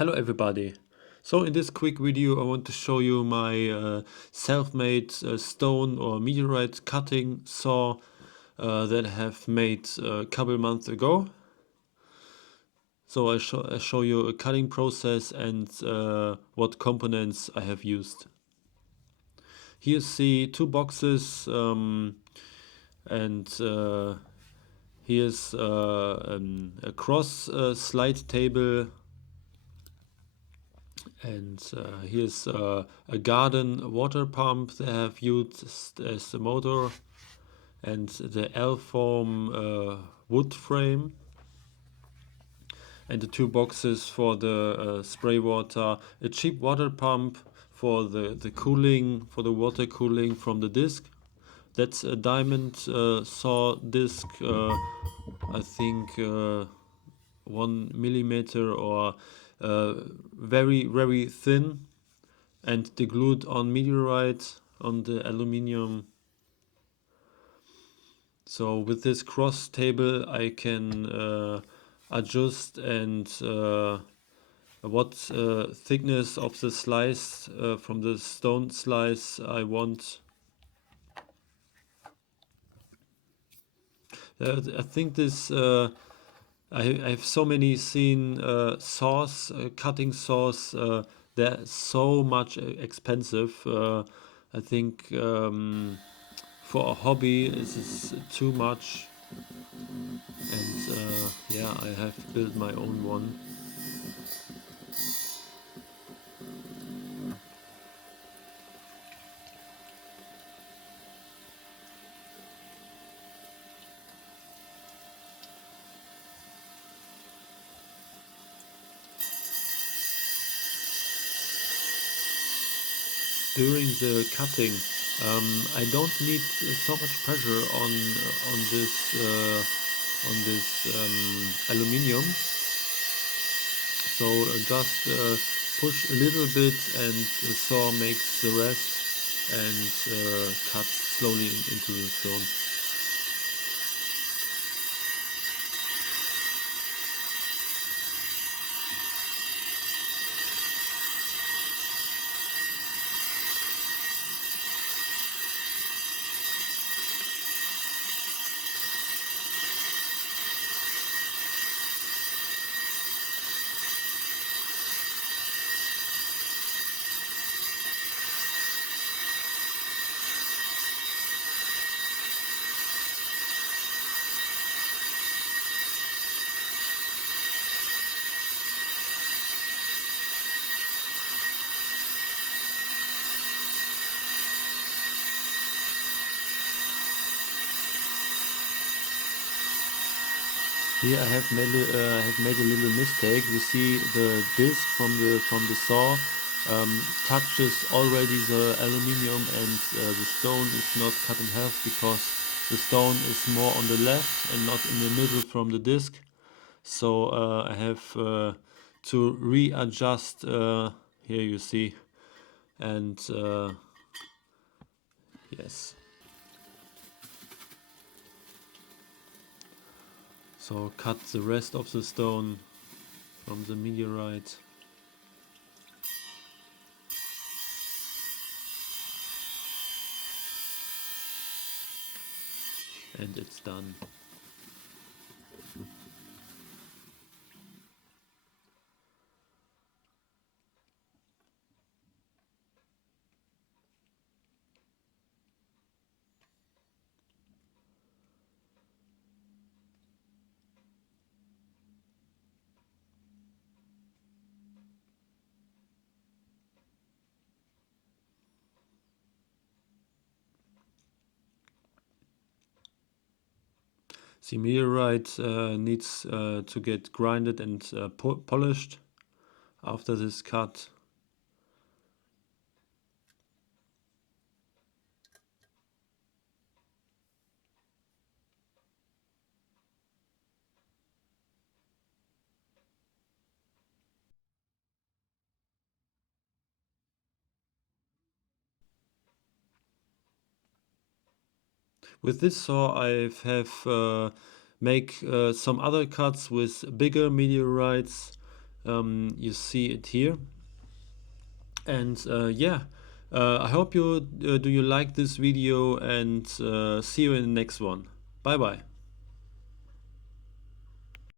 Hello everybody. So in this quick video I want to show you my self-made stone or meteorite cutting saw that I have made a couple months ago. So I show you a cutting process and what components I have used. Here you see two boxes and here's a cross slide table. And here's a garden water pump that I have used as the motor, and the L-form wood frame, and the two boxes for the spray water, a cheap water pump for the cooling, for the water cooling from the disc. That's a diamond saw disc, I think 1 millimeter or very thin, and the glued on meteorite on the aluminium. So with this cross table I can adjust and what thickness of the slice from the stone slice I want. I think this I have so many seen saws, cutting saws. They're so much expensive. I think for a hobby this is too much, and yeah, I have built my own one. During the cutting, I don't need so much pressure on this aluminium. So just push a little bit, and the saw makes the rest and cuts slowly into the stone. Here I have made a little mistake. You see the disc from the saw touches already the aluminium, and the stone is not cut in half because the stone is more on the left and not in the middle from the disc. So I have to readjust. Here you see, and yes. So cut the rest of the stone from the meteorite. And it's done. The meteorite needs to get grinded and polished after this cut. With this saw I have make some other cuts with bigger meteorites, You see it here. And yeah, I hope you do you like this video, and see you in the next one. Bye bye.